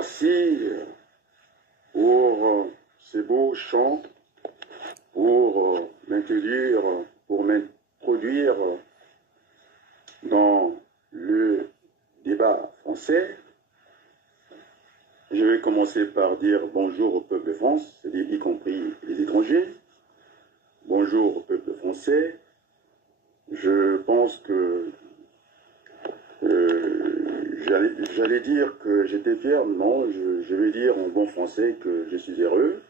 merci pour ces beaux chants, pour m'introduire dans le débat français. Je vais commencer par dire bonjour au peuple de France, c'est-à-dire y compris les étrangers. Bonjour au peuple français. Je pense que j'allais dire que j'étais fier, non, je vais dire en bon français que je suis heureux,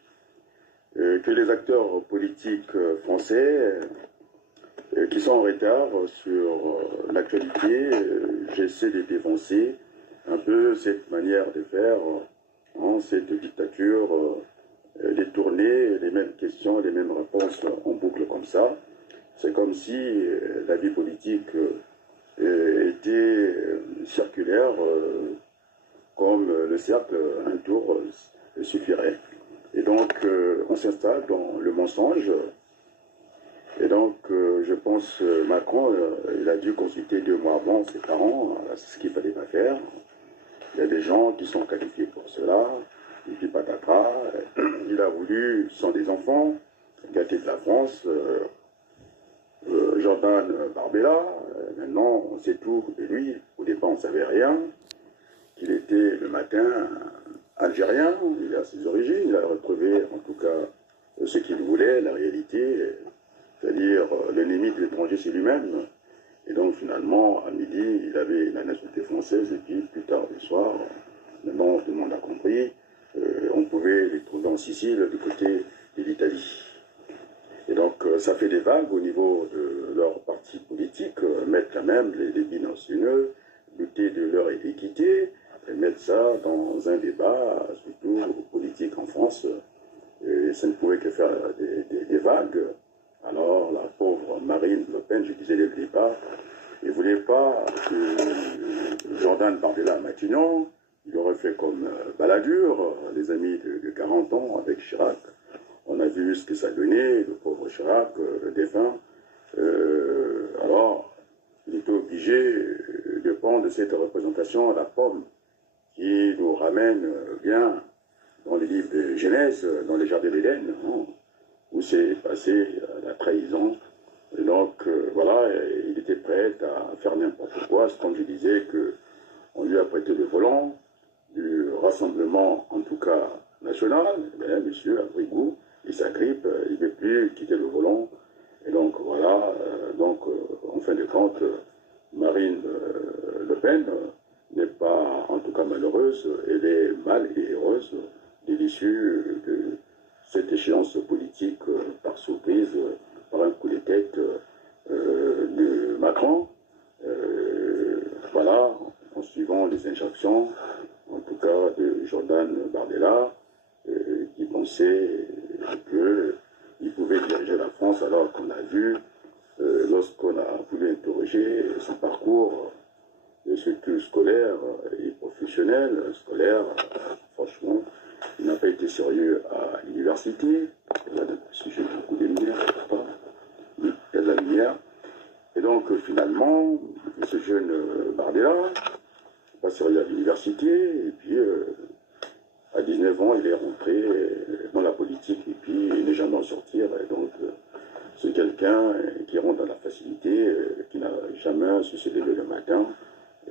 que les acteurs politiques français qui sont en retard sur l'actualité, j'essaie de défoncer un peu cette manière de faire, cette dictature, détourner les mêmes questions, les mêmes réponses en boucle comme ça. C'est comme si la vie politique était circulaire, comme le cercle, un tour suffirait. Et donc, on s'installe dans le mensonge. Et donc, je pense Macron, il a dû consulter 2 mois avant ses parents, ce qu'il ne fallait pas faire. Il y a des gens qui sont qualifiés pour cela, et puis patatras. Il a voulu, sans des enfants, gâter de la France. Jordan Bardella, maintenant on sait tout de lui. Au départ on ne savait rien, qu'il était le matin algérien, il a ses origines, il a retrouvé en tout cas ce qu'il voulait, la réalité, c'est-à-dire l'ennemi de l'étranger c'est lui-même. Et donc finalement à midi il avait la nationalité française et puis plus tard le soir, maintenant tout le monde a compris, on pouvait les trouver en Sicile du côté de l'Italie. Et donc, ça fait des vagues au niveau de leur parti politique, mettre quand même les binationaux, douter de leur équité, et mettre ça dans un débat, surtout politique en France. Et ça ne pouvait que faire des vagues. Alors, la pauvre Marine Le Pen, je disais dès le départ, il ne voulait pas que Jordan Bardella à Matignon, il aurait fait comme Balladur, les amis de 40 ans avec Chirac. On a vu ce que ça donnait, le pauvre Chirac, le défunt. Alors, il était obligé de prendre cette représentation à la pomme qui nous ramène bien dans les livres de Genèse, dans les jardins d'Éden, où c'est passé la trahison. Et donc, voilà, il était prêt à faire n'importe quoi. C'est comme je disais qu'on lui a prêté le volant du rassemblement, en tout cas national. Mais monsieur a pris goût. Et sa grippe, il ne veut plus quitter le volant. Et donc voilà, en fin de compte, Marine Le Pen n'est pas en tout cas malheureuse, elle est mal et heureuse de l'issue de cette échéance politique par surprise, par un coup de tête de Macron. Voilà, en suivant les injonctions, en tout cas de Jordan Bardella, qui pensait qu'il pouvait diriger la France, alors qu'on a vu, lorsqu'on a voulu interroger son parcours, surtout scolaire et professionnel, scolaire, franchement, il n'a pas été sérieux à l'université. Là-dessus, j'ai beaucoup de lumière, pas. Oui, il y a de la lumière. Et donc, finalement, ce jeune Bardella, pas sérieux à l'université, et puis à 19 ans, il est rentré dans la politique et puis il n'est jamais en sortir. Et donc, c'est quelqu'un qui rentre dans la facilité, qui n'a jamais su se lever le matin.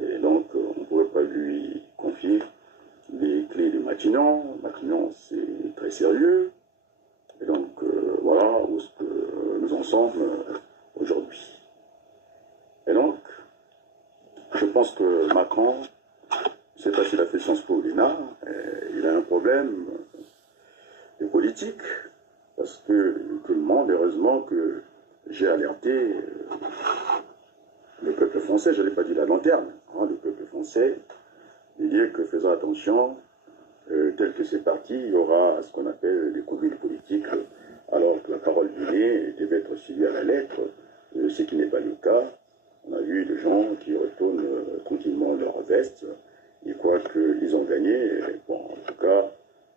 Et donc, on ne pouvait pas lui confier les clés de Matignon. Matignon, c'est très sérieux. Et donc, voilà où est-ce que nous en sommes aujourd'hui. Et donc, je pense que Macron, c'est parce qu'il a fait Sciences Po l'ENA, il a un problème de politique, parce que tout le monde, heureusement que j'ai alerté le peuple français, je n'ai pas dit la lanterne, le peuple français, de dire que faisons attention, tel que c'est parti, il y aura ce qu'on appelle des communes politiques, alors que la parole donnée devait être suivie à la lettre, ce qui n'est pas le cas. On a vu des gens qui retournent tranquillement leur veste, ils croient qu'ils ont gagné. Bon, en tout cas,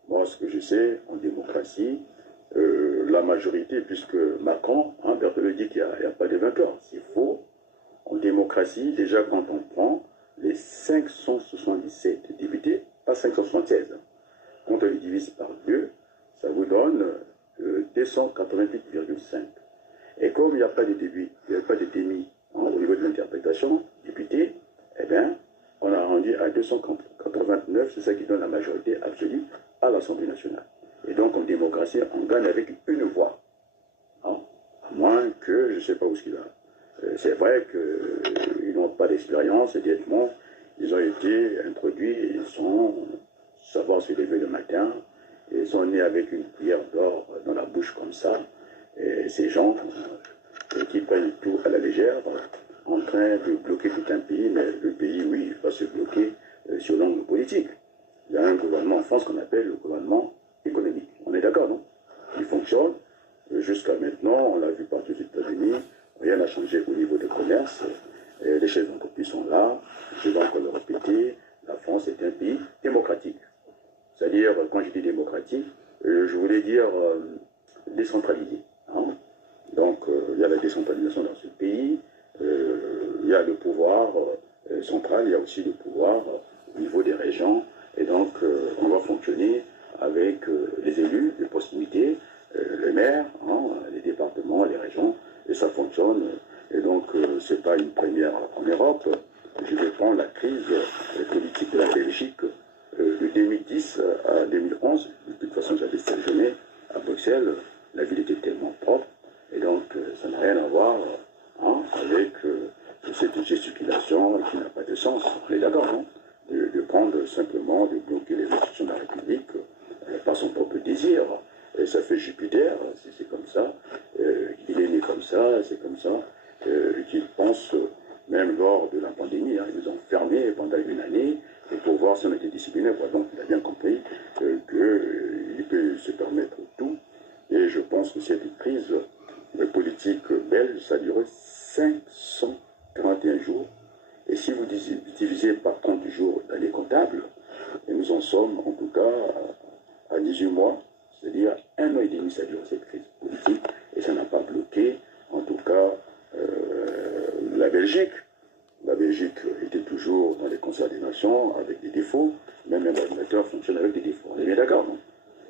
moi, ce que je sais, en démocratie, la majorité, puisque Macron, Berthelot dit qu'il n'y a pas de vainqueur, c'est faux. En démocratie, déjà quand on prend les 577 députés, pas 577, 76. Quand on les divise par 2, ça vous donne 288,5. Et comme il n'y a pas de débit, il n'y a pas de demi au niveau de l'interprétation, député, eh bien, on a rendu à 289, c'est ça qui donne la majorité absolue à l'Assemblée nationale. Et donc, en démocratie, on gagne avec une voix. Hein, à moins que, je ne sais pas où ce qu'il a. C'est vrai qu'ils n'ont pas d'expérience, et directement, ils ont été introduits sans savoir se lever le matin. Ils sont nés avec une cuillère d'or dans la bouche comme ça. Et ces gens qui prennent tout à la légère, en train de bloquer tout un pays, mais le pays, oui, va se bloquer sur l'angle politique. Il y a un gouvernement en France qu'on appelle le gouvernement économique. On est d'accord, non? Il fonctionne. Jusqu'à maintenant, on l'a vu partout aux États-Unis, rien n'a changé au niveau du commerce. Les chefs d'entreprise sont là. Je vais encore le répéter, la France est un pays démocratique. C'est-à-dire, quand je dis démocratique, je voulais dire décentralisé. Hein? Donc, il y a la décentralisation dans ce pays, il y a le pouvoir central, il y a aussi le pouvoir au niveau des régions. Et donc, on va fonctionner avec les élus de proximité, les maires, hein, les départements, les régions, et ça fonctionne. Et donc, ce n'est pas une première en Europe. Je vais prendre la crise politique de la Belgique de 2010 à 2011. De toute façon, j'avais séjourné à Bruxelles. La ville était tellement propre. Et donc, ça n'a rien à voir hein, avec cette gesticulation qui n'a pas de sens. On est d'accord, non? De prendre simplement, de bloquer les institutions de la République par son propre désir. Et ça fait Jupiter, c'est comme ça. Il est né comme ça, c'est comme ça. Qu'il pense, même lors de la pandémie, hein, ils nous ont fermés pendant une année et pour voir si on était discipliné. Donc, il a bien compris qu'il peut se permettre tout. Et je pense que cette crise politique belge, ça a duré 541 jours. Et si vous divisez par 30 jours d'année comptable, et nous en sommes en tout cas à 18 mois, c'est-à-dire 1 an et demi, ça dure cette crise politique, et ça n'a pas bloqué, en tout cas, la Belgique. La Belgique était toujours dans les concerts des nations avec des défauts, même un ordinateur fonctionne avec des défauts. On est bien d'accord, non?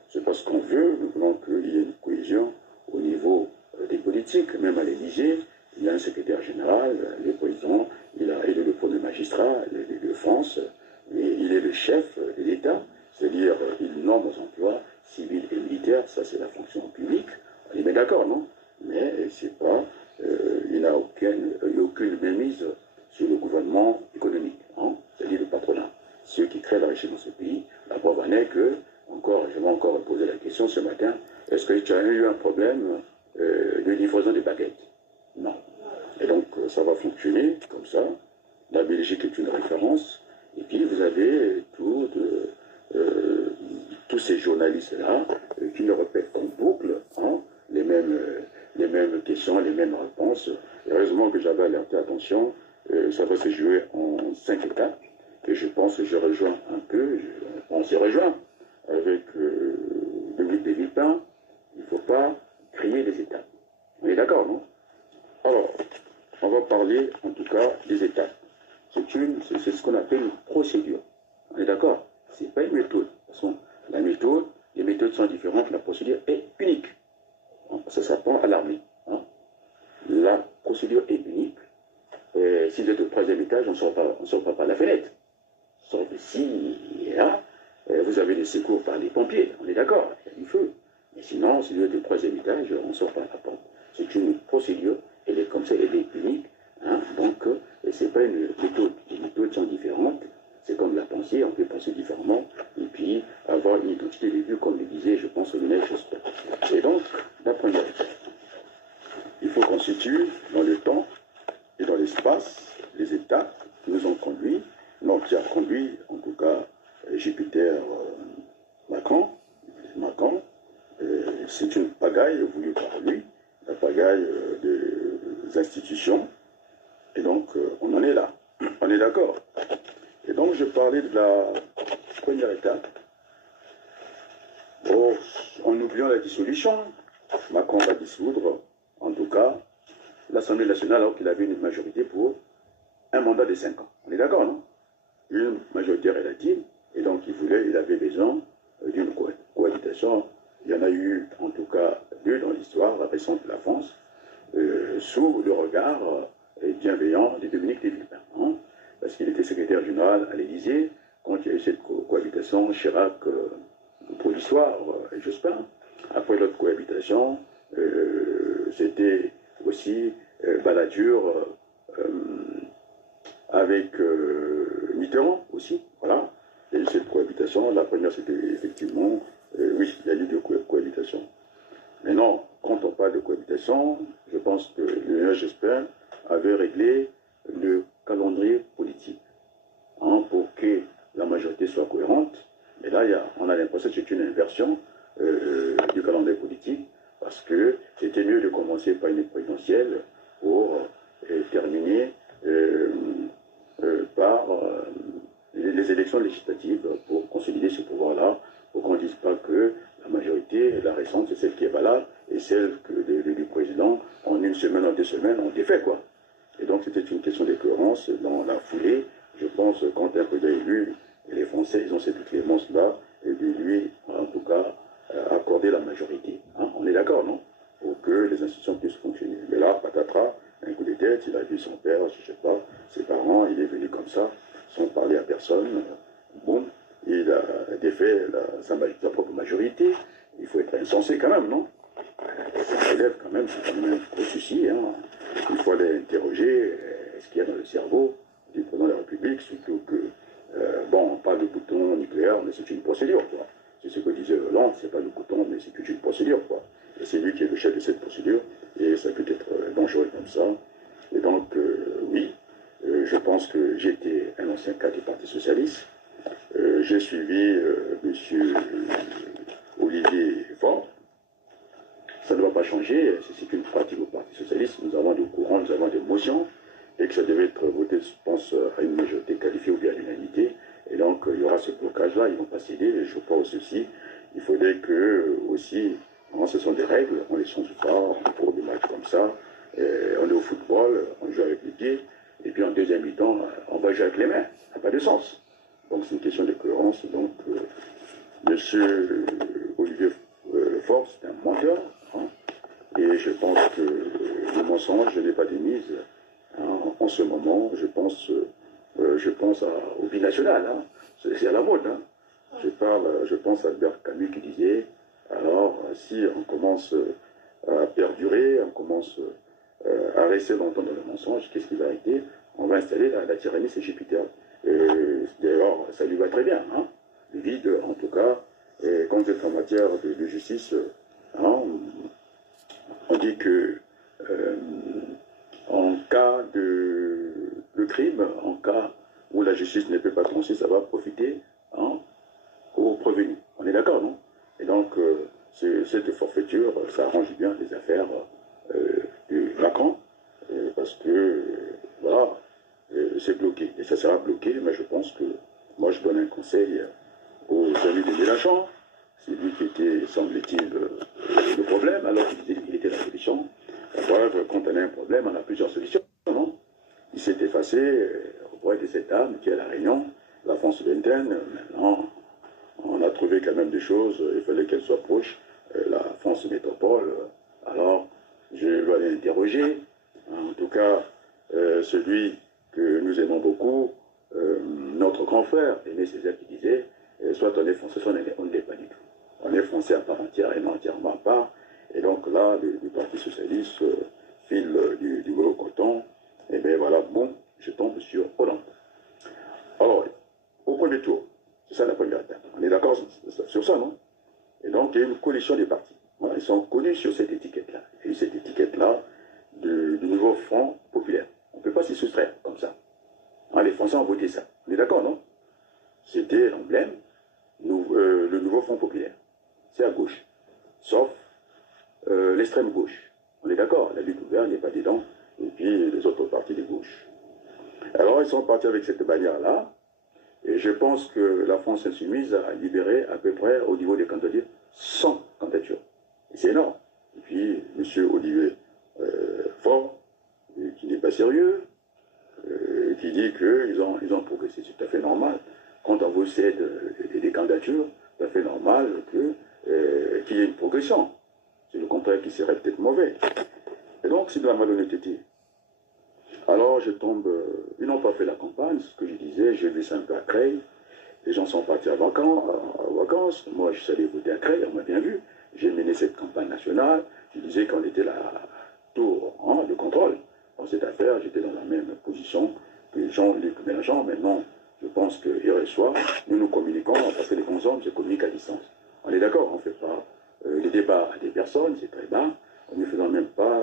C'est parce qu'on veut, nous voulons qu'il y ait une cohésion au niveau des politiques, même à l'Élysée, il y a un secrétaire général, le président, il est le premier magistrat de France, mais il est le chef de l'État, c'est-à-dire il nomme aux emplois civils et militaires, ça c'est la fonction publique, on est bien d'accord, non? Mais c'est pas, il n'y a aucune mainmise sur le gouvernement économique, hein? C'est-à-dire le patronat, ceux qui créent la richesse dans ce pays. La preuve en est que, je vais encore poser la question ce matin, est-ce que tu as eu un problème de livraison de baguettes? Non. Et donc, ça va fonctionner comme ça. La Belgique est une référence. Et puis, vous avez tous ces journalistes-là qui le répètent en boucle, hein, les mêmes questions, les mêmes réponses. Et heureusement que j'avais alerté, attention, ça va se jouer en 5 étapes. Et je pense que je rejoins un peu, on s'y rejoint avec Dominique de Villepin. Il ne faut pas crier les étapes. On est d'accord, non? Alors, on va parler en tout cas des étapes. C'est ce qu'on appelle une procédure. On est d'accord? Ce n'est pas une méthode. De toute façon, les méthodes sont différentes, la procédure est unique. Ça s'apprend à l'armée. Hein? La procédure est unique. Si vous êtes au 3e étage, on ne sort pas par la fenêtre. Sauf si, là, vous avez des secours par les pompiers. On est d'accord, il y a du feu. Mais sinon, si vous êtes au 3e étage, on ne sort pas la porte. C'est une procédure, elle est comme ça, elle est unique. Hein? Donc, ce n'est pas une méthode. Les méthodes sont différentes. C'est comme la pensée, on peut penser différemment. Et puis, avoir une identité de vue, comme le disait, je pense, Lionel Jospin. Et donc, la première étape, il faut qu'on situe dans le temps et dans l'espace les étapes qui nous ont conduits, qui a conduit, en tout cas, Jupiter Macron. C'est une pagaille voulue par lui, la pagaille des institutions. Et donc, on en est là. On est d'accord. Et donc, je parlais de la première étape. Bon, en oubliant la dissolution, Macron va dissoudre, en tout cas, l'Assemblée nationale, alors qu'il avait une majorité pour un mandat de 5 ans. On est d'accord, non? Une majorité relative, et donc il avait avait besoin d'une cohabitation. Il y en a eu, en tout cas, deux dans l'histoire récente de la France, sous le regard bienveillant de Dominique de Villepin. Hein, parce qu'il était secrétaire général à l'Élysée quand il y a eu cette cohabitation Chirac pour l'histoire et Jospin. Après l'autre cohabitation, c'était aussi Balladur avec Mitterrand aussi. Voilà. Et cette cohabitation, la première c'était effectivement, oui, il y a eu deux cohabitations. Maintenant, quand on parle de cohabitation, je pense que le Jospin avait réglé le calendrier politique hein, pour que la majorité soit cohérente. Et là, on a l'impression que c'est une inversion du calendrier politique parce que c'était mieux de commencer par une présidentielle pour terminer par les élections législatives pour consolider ce pouvoir-là, pour qu'on ne dise pas que la majorité, la récente, c'est celle qui est valable, et celle du président, en une semaine, en 2 semaines, on défait, quoi. Et donc, c'était une question de cohérence dans la foulée. Je pense, quand un président est élu, et les Français, ils ont cette clémence-là, et de lui, en tout cas, accorder la majorité. Hein, on est d'accord, non? Pour que les institutions puissent fonctionner. Mais là, patatras, un coup de tête, il a vu son père, je ne sais pas, ses parents, il est venu comme ça, sans parler à personne. Bon, il a défait sa propre majorité. Il faut être insensé quand même, non? Ça relève quand même, c'est quand même un gros souci. Hein. Il faut aller interroger ce qu'il y a dans le cerveau du président de la République, surtout que, bon, on parle de bouton nucléaire, mais c'est une procédure, quoi. C'est ce que disait Hollande, c'est pas le bouton, mais c'est toute une procédure, quoi. Et c'est lui qui est le chef de cette procédure, et ça peut être dangereux comme ça. Et donc, oui, je pense que j'étais un ancien cadre du Parti Socialiste. J'ai suivi M. Olivier Faure. Ça ne va pas changer, c'est une pratique au Parti Socialiste. Nous avons des courants, nous avons des motions, et que ça devait être voté, je pense, à une majorité qualifiée ou bien à l'unanimité. Et donc, il y aura ce blocage-là, ils ne vont pas céder. Je pense aussi, il faudrait que, aussi, ce sont des règles, on ne les change pas, on court des matchs comme ça. On est au football, on joue avec les pieds, et puis en deuxième mi-temps, on va jouer avec les mains. Ça n'a pas de sens. Donc, c'est une question de cohérence. Donc, M. Olivier Faure, c'est un menteur. Hein, et je pense que le mensonge n'est pas de mise. Hein, en ce moment, je pense au binational. Hein, c'est à la mode. Hein. Je pense à Albert Camus qui disait, alors si on commence à perdurer, on commence à rester longtemps dans le mensonge, qu'est-ce qui va arrêter? On va installer la tyrannie, c'est Jupiter. D'ailleurs, ça lui va très bien. Hein, le vide, en tout cas, et quand c'est en matière de justice, hein, on dit que en cas de crime, en cas où la justice ne peut pas trancher, ça va profiter hein, aux prévenus. On est d'accord, non? Et donc, cette forfaiture, ça arrange bien les affaires de Macron, parce que, voilà, c'est bloqué. Et ça sera bloqué, mais je pense que, moi, je donne un conseil aux amis de Mélenchon. C'est lui qui était, semble-t-il, le problème, alors qu'il était la solution. La preuve, quand on a un problème, on a plusieurs solutions, non? Il s'est effacé auprès de cette dame qui est à La Réunion, la France lointaine. Maintenant, on a trouvé quand même des choses, il fallait qu'elle soit proche, la France métropole. Alors, je vais aller interroger, en tout cas, celui que nous aimons beaucoup, notre grand frère, Aimé Césaire, qui disait, soit on est français, soit on ne l'est pas du tout. On est français à part entière et non entièrement à part. Et donc là, le Parti Socialiste file du gros coton. Et bien voilà, bon, je tombe sur Hollande. Alors, au premier tour, c'est ça la première étape. On est d'accord sur ça, non? Et donc, il y a une coalition des partis. Voilà, ils sont connus sur cette étiquette-là. Et cette étiquette-là du nouveau Front populaire. On ne peut pas s'y soustraire comme ça. Hein, les Français ont voté ça. On est d'accord, non? C'était l'emblème, le nouveau Front populaire. C'est à gauche. Sauf l'extrême gauche. On est d'accord, la lutte ouverte n'est pas dedans. Et puis les autres partis de gauche. Alors ils sont partis avec cette bannière-là. Et je pense que la France insoumise a libéré à peu près au niveau des candidatures 100 candidatures. Et c'est énorme. Et puis M. Olivier Faure, qui n'est pas sérieux, qui dit qu'ils ont progressé. C'est tout à fait normal. Quand on vous cède des candidatures, progression. C'est le contraire qui serait peut-être mauvais. Et donc, c'est de la malhonnêteté. Alors, je tombe... ils n'ont pas fait la campagne, ce que je disais, j'ai vu ça un peu à Creil. Les gens sont partis en vacances. Moi, je suis allé voter à Creil, on m'a bien vu. J'ai mené cette campagne nationale. Je disais qu'on était la tour de contrôle. Dans cette affaire, j'étais dans la même position que Jean-Luc Mélenchon. Maintenant, je pense que hier et soir, nous communiquons, parce que les grands hommes se communiquent à distance. On est d'accord, on ne fait pas les débats à des personnes, c'est très bas. On ne faisant même pas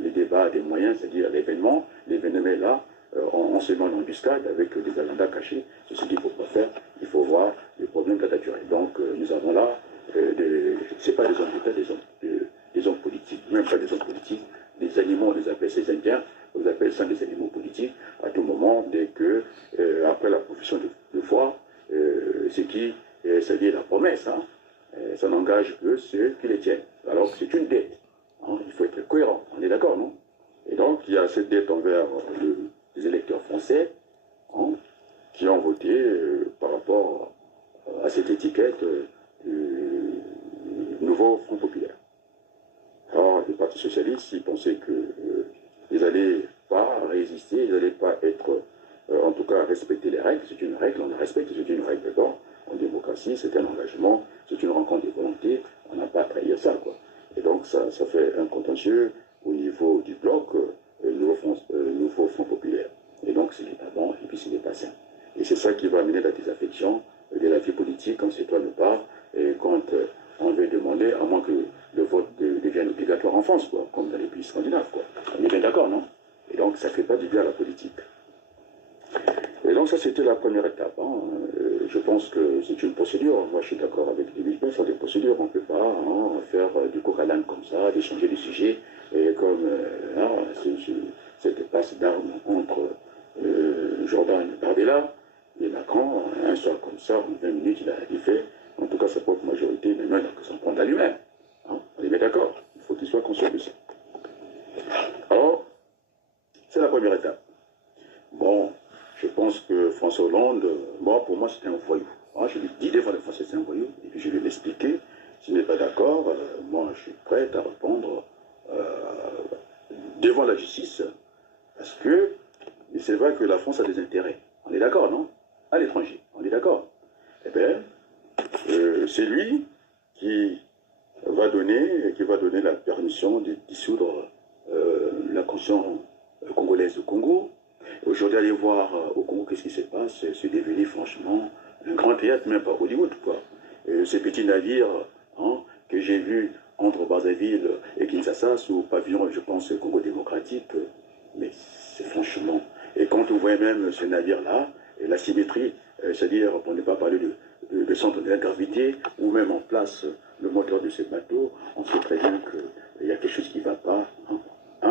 les débats à des moyens, c'est-à-dire l'événement est là, on se met en embuscade avec des agendas cachés. C'est ce qu'il ne faut pas faire. Il faut voir les problèmes de la durée. Donc, nous avons là, ce n'est pas des hommes d'État, des hommes politiques, même pas des hommes politiques, des animaux, on les appelle ces Indiens, on les appelle ça des animaux politiques, à tout moment, dès que, après la profession de foi, ce qui, c'est-à-dire la promesse, ça n'engage que ceux qui les tiennent. Alors que c'est une dette. Il faut être cohérent, on est d'accord, non? Et donc, il y a cette dette envers les électeurs français qui ont voté par rapport à cette étiquette nouveau Front populaire. Alors, le Parti socialiste, ils pensaient qu'ils n'allaient pas résister, ils n'allaient pas être, en tout cas, respecter les règles. C'est une règle, on la respecte, c'est une règle d'or. En démocratie, c'est un engagement, c'est une rencontre des volontés, on n'a pas à trahir ça, quoi. Et donc, ça fait un contentieux au niveau du bloc, nouveau Front populaire. Et donc, ce n'est pas bon, et puis ce n'est pas sain. Et c'est ça qui va amener la désaffection de la vie politique quand c'est toi ne pas, et quand on veut demander, à moins que le vote devienne obligatoire en France, quoi, comme dans les pays scandinaves, quoi. On est bien d'accord, non? Et donc, ça ne fait pas du bien à la politique. Et donc, ça, c'était la première étape. Je pense que c'est une procédure. Moi, je suis d'accord avec les militaires sur des procédures. On ne peut pas faire du coq à l'âne comme ça, d'échanger des sujets, et comme cette passe d'armes entre Jordan Bardella et Macron, un soir comme ça, en 20 minutes, il fait, en tout cas sa propre majorité, mais maintenant que s'en prendre à lui-même. On est bien d'accord. Il faut qu'il soit conscient de ça. Alors, c'est la première étape. Bon, je pense que François Hollande, pour moi, c'était un voyou. Je lui dis des fois, de Français, c'est un voyou, et puis je vais l'expliquer. S'il n'est pas d'accord, moi, je suis prêt à répondre devant la justice, parce que c'est vrai que la France a des intérêts. On est d'accord, non? À l'étranger, on est d'accord. Eh bien, c'est lui qui va donner la permission de dissoudre la Constitution congolaise du Congo. Aujourd'hui, aller voir au Congo qu'est-ce qui se passe, c'est devenu franchement un grand théâtre, même pas Hollywood, quoi. Ces petits navires que j'ai vus entre Brazzaville et Kinshasa, sous pavillon, je pense, Congo démocratique, mais c'est franchement... Et quand on voit même ce navire-là, la symétrie, c'est-à-dire, pour ne pas parler de centre de la gravité, ou même en place le moteur de ce bateau, on sait très bien qu'il y a quelque chose qui ne va pas.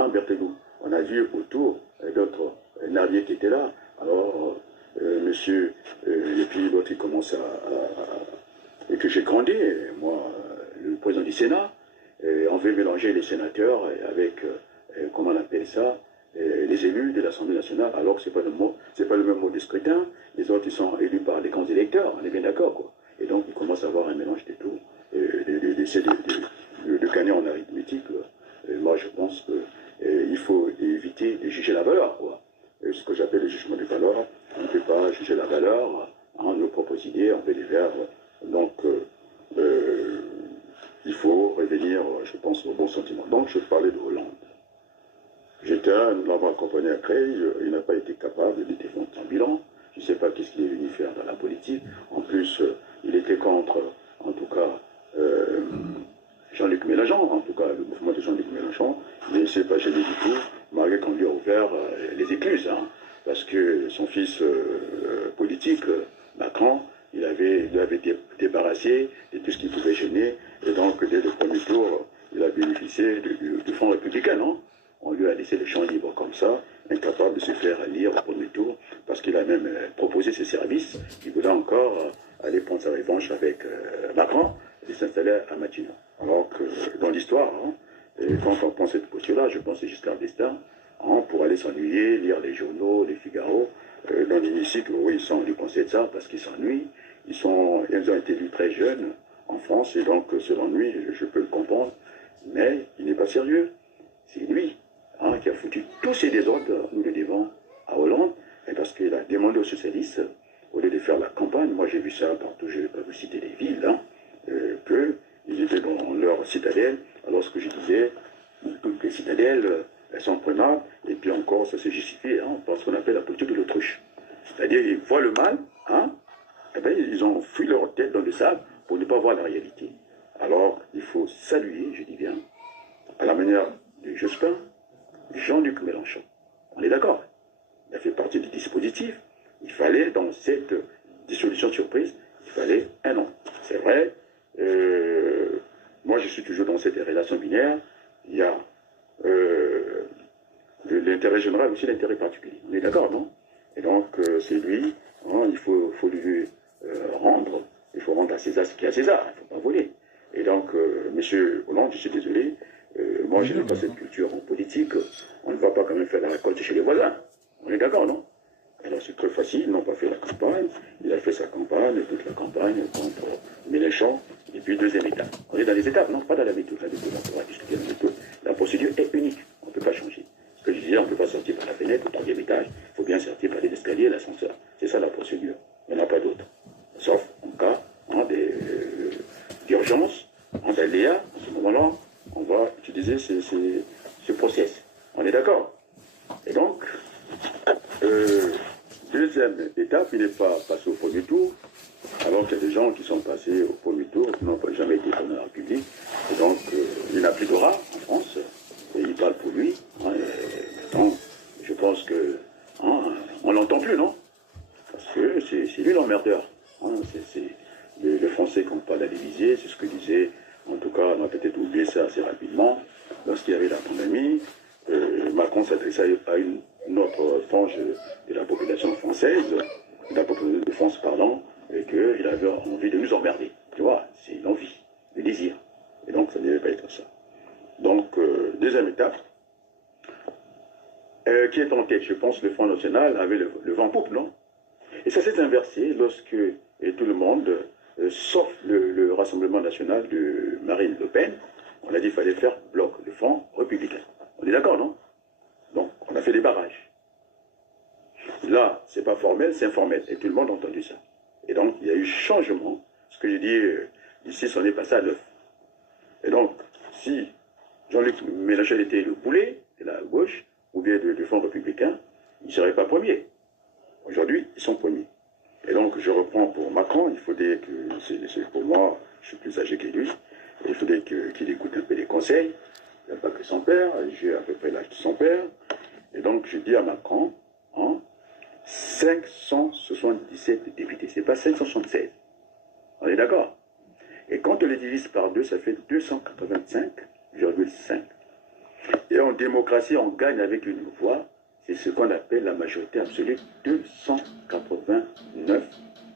Berthelou, on a vu autour d'autres navires qui étaient là. Alors, monsieur, et puis l'autre, il commence et que j'ai grandi, moi, le président du Sénat, on veut mélanger les sénateurs avec, comment on appelle ça, les élus de l'Assemblée nationale, alors que ce n'est pas le même mode de scrutin. Les autres, ils sont élus par les grands électeurs, on est bien d'accord, quoi. Et donc, il commence à avoir un mélange de tout, de canner en arithmétique. Moi, je pense qu'il faut éviter de juger la valeur, quoi. Ce que j'appelle le jugement de valeur, on ne peut pas juger la valeur, nos propres idées, on peut les faire. Donc, il faut revenir, je pense, au bon sentiment. Donc, je parlais de Hollande. Nous l'avons accompagné à Creil, il n'a pas été capable de défendre son bilan. Je ne sais pas qu'est-ce qu'il est venu faire dans la politique. En plus, il était contre, en tout cas, Jean-Luc Mélenchon, en tout cas, le mouvement de Jean-Luc Mélenchon. Il ne s'est pas gêné du tout, malgré qu'on lui a ouvert les écluses, parce que son fils politique, Macron, il avait débarrassé de tout ce qui pouvait gêner, et donc, dès le premier tour, il a bénéficié du Front républicain, non? On lui a laissé le champ libre comme ça, incapable de se faire lire au premier tour, parce qu'il a même proposé ses services. Il voulait encore aller prendre sa revanche avec Macron et s'installer à Matignon. Alors que dans l'histoire, quand on prend cette posture-là, je pense que c'est Giscard d'Estaing, pour aller s'ennuyer, lire les journaux, les Figaro, dans l'hémicycle où ils sont du Conseil de ça, parce qu'ils s'ennuient. Ils ont été élus très jeunes, en France, et donc selon lui, je peux le comprendre, mais il n'est pas sérieux. C'est lui qui a foutu tous ces désordres, nous le devons à Hollande, et parce qu'il a demandé aux socialistes, au lieu de faire la campagne, moi j'ai vu ça partout, je ne vais pas vous citer des villes, qu'ils étaient dans leur citadelle, alors ce que je disais, toutes les citadelles, elles sont prenables, et puis encore, ça se justifie par ce qu'on appelle la politique de l'autruche. C'est-à-dire, ils voient le mal, et bien, ils ont fui leur tête dans le sable pour ne pas voir la réalité. Alors, il faut saluer, je dis bien, à la manière de Jospin, Jean-Luc Mélenchon. On est d'accord? Il a fait partie du dispositif. Il fallait, dans cette dissolution surprise, il fallait un nom. C'est vrai, moi je suis toujours dans cette relation binaire. Il y a l'intérêt général, aussi l'intérêt particulier. On est d'accord, non? Et donc, c'est lui, il faut lui rendre, il faut rendre à César ce qui est à César, il ne faut pas voler. Et donc, monsieur Hollande, je suis désolé, moi je n'ai pas cette culture en politique, on ne va pas quand même faire la récolte chez les voisins. On est d'accord, non? Alors c'est très facile, ils n'ont pas fait la campagne, il a fait sa campagne, toute la campagne contre Mélenchon, et puis deuxième étape. On est dans les étapes, non, pas dans la méthode, on va discuter de la méthode. La procédure est unique, on ne peut pas changer. Ce que je disais, on ne peut pas sortir par la fenêtre au troisième étage, il faut bien sortir par les escaliers et l'ascenseur. C'est ça la procédure, il n'y en a pas d'autre. Sauf en cas d'urgence, d'aléa, à ce moment-là, on va utiliser ce process. On est d'accord? Et donc, deuxième étape, il n'est pas passé au premier tour, alors qu'il y a des gens qui sont passés au premier tour, qui n'ont jamais été président de la République. Et donc, il n'a plus d'aura en France, et il parle pour lui. Maintenant, je pense que on l'entend plus, non? Parce que c'est lui l'emmerdeur. C'est les Français qui n'ont pas la diviser, c'est ce que disait, en tout cas, on a peut-être oublié ça assez rapidement, lorsqu'il y avait la pandémie. Macron s'adressait à une autre frange de la population française, de la population de France, pardon, et qu'il avait envie de nous emmerder. Tu vois, c'est une envie, le désir. Et donc, ça ne devait pas être ça. Donc, deuxième étape, qui est en tête? Je pense que le Front National avait le vent en poupe, non? Et ça s'est inversé lorsque tout le monde, sauf le Rassemblement National de Marine Le Pen, on a dit qu'il fallait faire bloc, le Front républicain. On est d'accord, non? Donc, on a fait des barrages. Là, c'est pas formel, c'est informel. Et tout le monde a entendu ça. Et donc, il y a eu changement. Ce que j'ai dit ici, on est passé à l'œuf. Et donc, si Jean-Luc Mélenchon était le boulet de la gauche, ou bien du Front républicain, il ne serait pas premier. Aujourd'hui, ils sont premiers. Et donc, je reprends pour Macron, il faudrait que, pour moi, je suis plus âgé que lui, il faudrait qu'il écoute un peu les conseils. Il n'y a pas que son père, j'ai à peu près l'âge de son père. Et donc, je dis à Macron, 577 députés, ce n'est pas 576. On est d'accord? Et quand on les divise par 2, ça fait 285,5. Et en démocratie, on gagne avec une voix, c'est ce qu'on appelle la majorité absolue, 289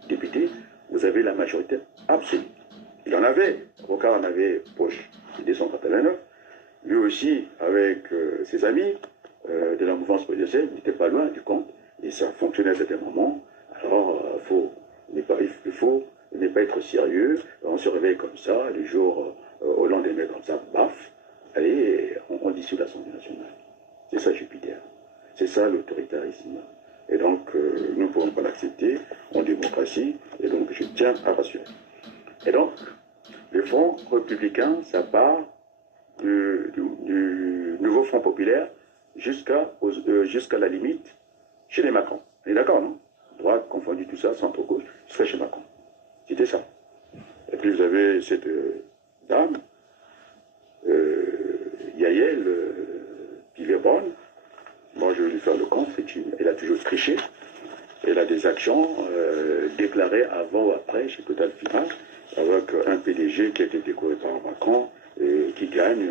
députés. Vous avez la majorité absolue. Il en avait, Rocard en avait proche de 289. Lui aussi, avec ses amis de la mouvance présidentielle, il n'était pas loin du compte. Et ça fonctionnait à certains moments. Alors, il faut ne pas être sérieux. On se réveille comme ça, le jour au lendemain comme ça, baf, allez, on dissout l'Assemblée nationale. C'est ça Jupiter. C'est ça l'autoritarisme. Et donc, nous ne pouvons pas l'accepter en démocratie. Et donc, je tiens à rassurer. Et donc, le Front républicain, ça part du nouveau Front populaire jusqu'à la limite chez les Macron. On est d'accord, non? Droite, confondu tout ça, centre-gauche, jusqu'à chez Macron. C'était ça. Et puis vous avez cette dame, Yael Pivebonne. Moi, je vais lui faire le compte. Elle a toujours triché. Elle a des actions déclarées avant ou après chez Total Finance, avec un PDG qui a été décoré par Macron et qui gagne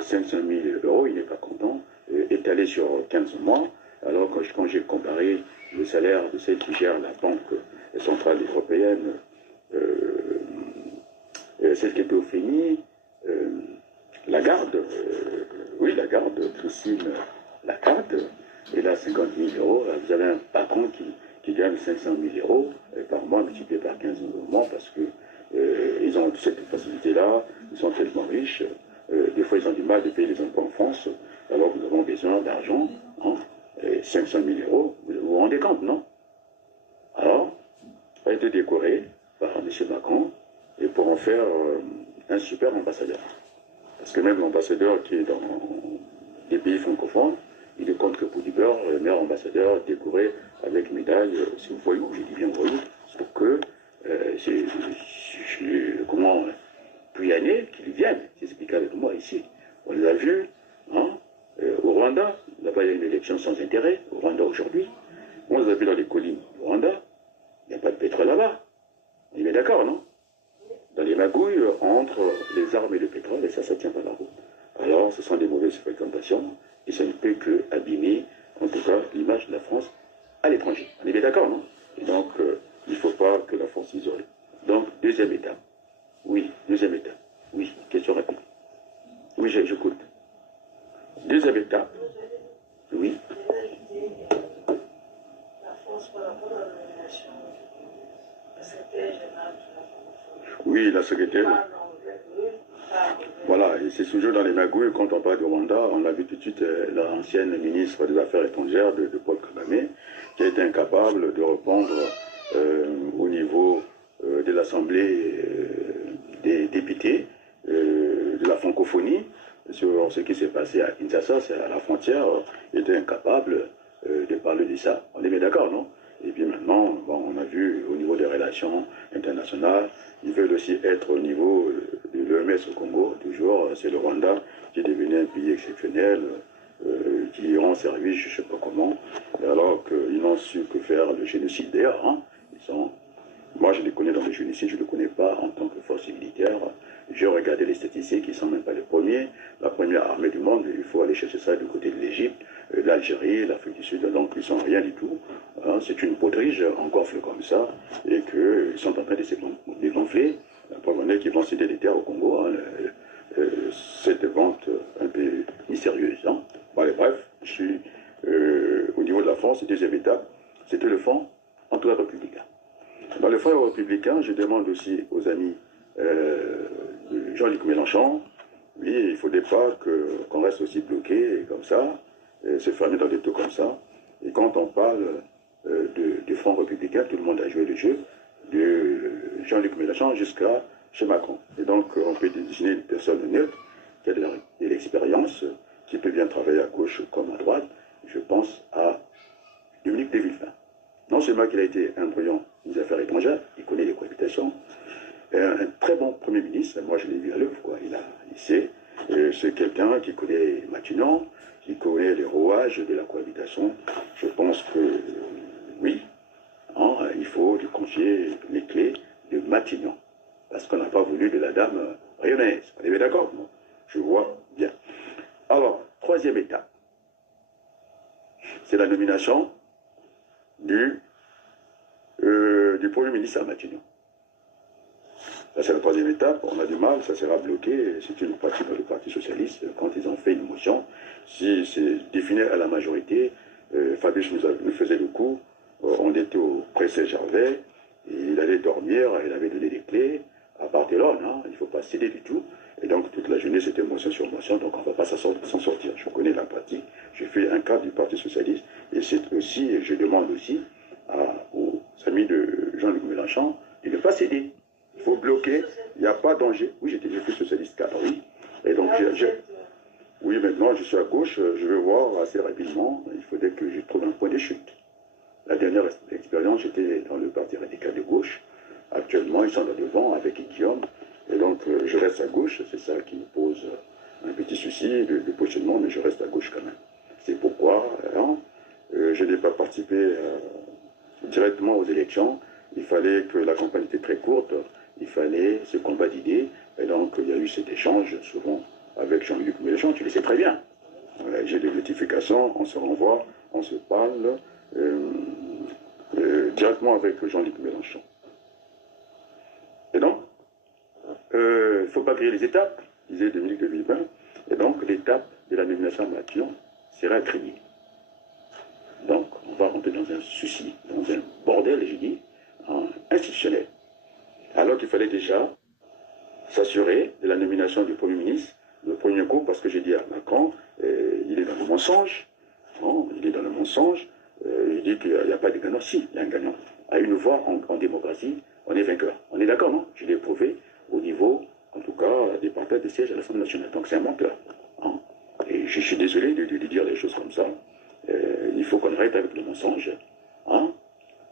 500 000 euros. Il n'est pas content. Étalé sur 15 mois. Alors, quand j'ai comparé le salaire de celle qui gère la Banque centrale européenne, celle qui était au FMI, Lagarde, Christine Lagarde, elle a 50 000 euros. Vous avez un patron qui gagne 500 000 euros par mois, multiplié par 15 mois, parce qu'il ils ont cette facilité-là, ils sont tellement riches, des fois ils ont du mal de payer les impôts en France, alors que nous avons besoin d'argent, hein, 500 000 euros, vous vous rendez compte, non? Alors, a été décoré par M. Macron, et pour en faire un super ambassadeur. Parce que même l'ambassadeur qui est dans des pays francophones, il ne compte que pour du beurre, le meilleur ambassadeur décoré avec médaille, c'est voyou, j'ai dit bien voyou, pour que, comment, Puyane, qu'il vienne s'expliquer avec moi ici. On l'a vu, hein, au Rwanda, là-bas il y a une élection sans intérêt, au Rwanda aujourd'hui. On les a vu dans les collines du Rwanda, il n'y a pas de pétrole là-bas. On est d'accord, non? Dans les magouilles entre les armes et le pétrole, et ça ne tient pas la route. Alors, ce sont des mauvaises fréquentations, et ça ne peut que abîmer, en tout cas, l'image de la France à l'étranger. On est bien d'accord, non? Et donc, il ne faut pas que la France s'isole. Donc, deuxième étape. Oui, deuxième étape. Oui, question rapide. Oui, j'écoute. Deuxième étape. Oui. La France par rapport à la nomination du secrétaire général de la francophonie. Oui, la secrétaire. Voilà, et c'est toujours dans les magouilles, quand on parle du Rwanda, on a vu tout de suite l'ancienne ministre des Affaires étrangères de Paul Kagame, qui a été incapable de répondre au niveau de l'Assemblée des députés de la francophonie sur ce qui s'est passé à Kinshasa, c'est à la frontière, était incapable de parler de ça. On est bien d'accord, non? Et puis maintenant, bon, on a vu au niveau des relations internationales, ils veulent aussi être au niveau de l'OMS au Congo, toujours, c'est le Rwanda qui est devenu un pays exceptionnel, qui rend service, je ne sais pas comment, alors qu'ils n'ont su que faire le génocide d'ailleurs. Hein. Moi, je les connais dans le génocide, je ne les connais pas en tant que force militaire. J'ai regardé les statistiques, ils ne sont même pas les premiers. La première armée du monde, il faut aller chercher ça du côté de l'Égypte, l'Algérie, l'Afrique du Sud, donc ils ne sont rien du tout. Hein, c'est une poudrige encore fait comme ça, et qu'ils sont en train de se dégonfler. La preuve en est qu'ils vont céder des terres au Congo. Hein, cette vente un peu mystérieuse. Hein. Bon, allez, bref, je suis au niveau de la France, deuxième étape, c'était le fonds entre républicains. Dans le fonds républicain, je demande aussi aux amis Jean-Luc Mélenchon, oui, il ne faudrait pas qu'on reste aussi bloqué comme ça, se fermer dans des taux comme ça. Et quand on parle du Front républicain, tout le monde a joué le jeu, de Jean-Luc Mélenchon jusqu'à chez Macron. Et donc, on peut désigner une personne neutre qui a de l'expérience, qui peut bien travailler à gauche comme à droite. Je pense à Dominique de Villepin. Non seulement qu'il a été un brillant des affaires étrangères, il connaît les cohabitations, un très bon Premier ministre, moi je l'ai vu à l'œuvre, quoi. Il sait, c'est quelqu'un qui connaît Matignon, qui connaît les rouages de la cohabitation. Je pense que oui, hein, il faut lui confier les clés de Matignon, parce qu'on n'a pas voulu de la dame rayonnaise. On est bien d'accord, non? Je vois bien. Alors, troisième étape, c'est la nomination du Premier ministre à Matignon. Ça, c'est la troisième étape. On a du mal, ça sera bloqué. C'est une partie dans le Parti socialiste. Quand ils ont fait une motion, si c'est défini à la majorité, Fabius nous faisait le coup. On était au Pré Gervais. Il allait dormir, il avait donné des clés à Barthelone. Hein, il ne faut pas céder du tout. Et donc, toute la journée, c'était motion sur motion. Donc, on ne va pas s'en sortir. Je connais la pratique. J'ai fait un cadre du Parti socialiste. Et c'est aussi, je demande aussi aux amis de Jean-Luc Mélenchon de ne pas céder. Il faut bloquer, il n'y a pas de danger. Oui, j'ai fait socialiste 4, oui. Et donc, oui, maintenant, je suis à gauche, je vais voir assez rapidement. Il faudrait que je trouve un point de chute. La dernière expérience, j'étais dans le Parti radical de gauche. Actuellement, ils sont dans le vent avec Guillaume. Et donc, je reste à gauche. C'est ça qui me pose un petit souci de positionnement, mais je reste à gauche quand même. C'est pourquoi je n'ai pas participé directement aux élections. Il fallait que la campagne était très courte. Il fallait ce combat d'idées. Et donc, il y a eu cet échange, souvent, avec Jean-Luc Mélenchon. Tu le sais très bien. J'ai des notifications, on se renvoie, on se parle directement avec Jean-Luc Mélenchon. Et donc, il ne faut pas griller les étapes, disait Dominique de Villepin. Et donc, l'étape de la nomination à Matignon sera grillée. Donc, on va rentrer dans un souci, dans un bordel, je dis, institutionnel. Alors qu'il fallait déjà s'assurer de la nomination du Premier ministre, le premier coup, parce que j'ai dit à Macron, il est dans le mensonge, non, il est dans le mensonge, il dit qu'il n'y a pas de gagnant. Si, il y a un gagnant. À une voix en démocratie, on est vainqueur. On est d'accord, non? Je l'ai prouvé au niveau, en tout cas, des partenaires de siège à l'Assemblée nationale. Donc c'est un menteur. Hein. Et je suis désolé de dire des choses comme ça. Il faut qu'on arrête avec le mensonge. Hein.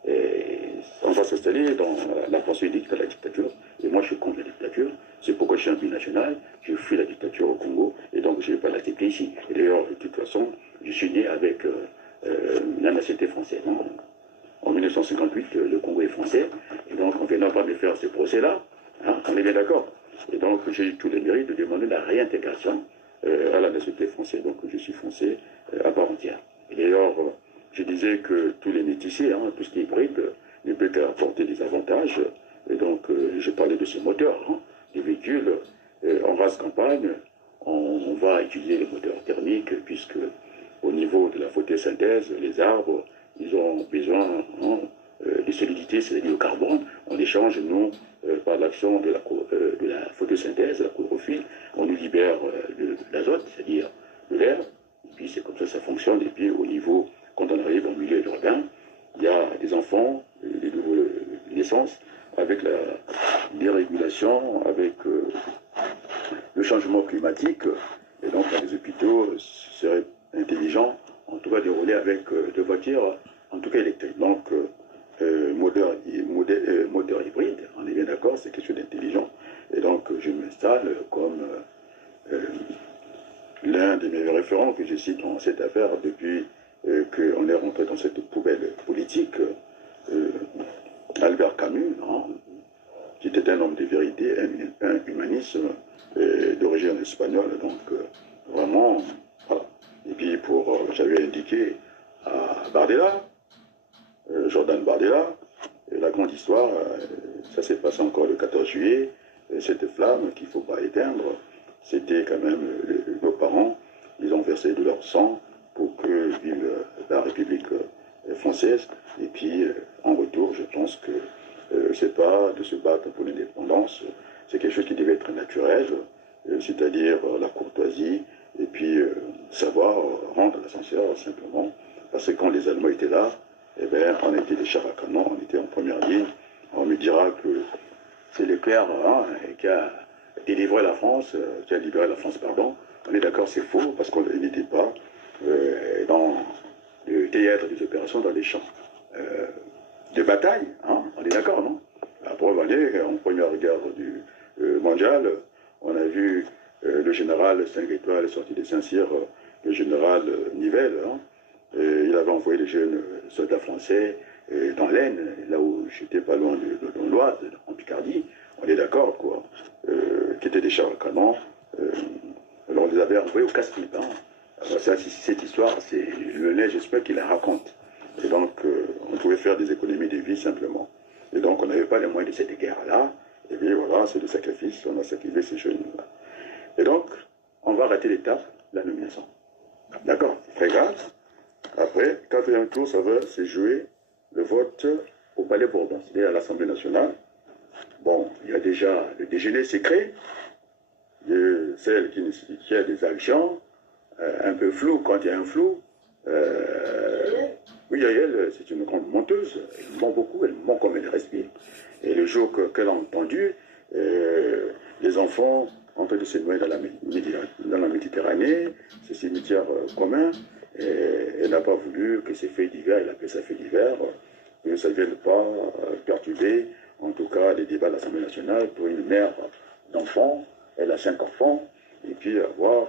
Et on va s'installer dans la pensée de la dictature. Et moi, je suis contre la dictature. C'est pourquoi je suis un binational. Je fuis la dictature au Congo. Et donc, je ne vais pas l'accepter ici. Et d'ailleurs, de toute façon, je suis né avec la nationalité française. Non. En 1958, le Congo est français. Et donc, on ne viendra pas me faire ce procès-là. Hein, on est bien d'accord. Et donc, j'ai eu tous les mérites de demander la réintégration à la nationalité française. Donc, je suis français à part entière. Et d'ailleurs, je disais que tous les métissés, hein, tout ce qui est hybride, ne peut qu'apporter des avantages. Et donc, je parlais de ces moteurs, hein, des véhicules. En race campagne, on va utiliser les moteurs thermiques, puisque au niveau de la photosynthèse, les arbres, ils ont besoin de solidité, c'est-à-dire le carbone. On échange, nous, par l'action de la photosynthèse, la chlorophylle, on nous libère de l'azote, c'est-à-dire de l'air. Et puis c'est comme ça fonctionne. Et puis au niveau, quand on arrive en milieu urbain, il y a des enfants, des nouvelles naissances, avec la dérégulation, avec le changement climatique. Et donc les hôpitaux seraient intelligents, en tout cas de rouler avec des voitures, en tout cas électriques. Donc moteur hybride, on est bien d'accord, c'est quelque chose d'intelligent. Et donc je m'installe comme l'un de mes référents que je cite dans cette affaire depuis qu'on est rentré dans cette poubelle politique, Albert Camus, hein, qui était un homme de vérité, un humaniste d'origine espagnole, donc vraiment, voilà. Et puis j'avais indiqué à Bardella, Jordan Bardella, la grande histoire, ça s'est passé encore le 14 juillet, cette flamme qu'il ne faut pas éteindre, c'était quand même nos parents, ils ont versé de leur sang pour que vive la République française. Et puis, en retour, je pense que c'est pas de se battre pour l'indépendance, c'est quelque chose qui devait être naturel, c'est-à-dire la courtoisie, et puis savoir rendre l'ascenseur simplement, parce que quand les Allemands étaient là, eh bien, on était des chars à canon, on était en première ligne. On me dira que c'est Leclerc qui a délivré la France, qui a libéré la France, pardon. On est d'accord, c'est faux, parce qu'on n'était pas dans le théâtre des opérations, dans les champs de bataille. Hein, on est d'accord, non? La preuve en est, en première guerre mondiale, on a vu le général 5 étoiles sorti de Saint-Cyr, le général Nivelle. Hein, il avait envoyé les jeunes soldats français dans l'Aisne, là où j'étais pas loin de l'Oise, en Picardie. On est d'accord, quoi. Qui étaient des chars à canon. Alors on les avait envoyés au casse-pipe. Hein. Alors ça, cette histoire, c'est le nez, j'espère qu'il la raconte. Et donc, on pouvait faire des économies de vie simplement. Et donc, on n'avait pas les moyens de cette guerre-là. Et puis voilà, c'est le sacrifice, on a sacrifié ces jeunes-là. Et donc, on va rater l'étape, la nomination. D'accord, très grave. Après, quatrième tour, ça va se jouer le vote au Palais Bourbon, c'est-à-dire à l'Assemblée nationale. Bon, il y a déjà le déjeuner secret, de celle qui a des actions, un peu flou quand il y a un flou. Oui, elle, c'est une grande menteuse. Elle ment beaucoup, elle ment comme elle respire. Et le jour qu'elle a entendu, les enfants en train de se noyer dans la Méditerranée, ce cimetière commun, elle n'a pas voulu que ces faits divers, elle appelle ça faits divers, que ça ne vienne pas perturber, en tout cas, les débats de l'Assemblée nationale pour une mère d'enfants. Elle a 5 enfants, et puis avoir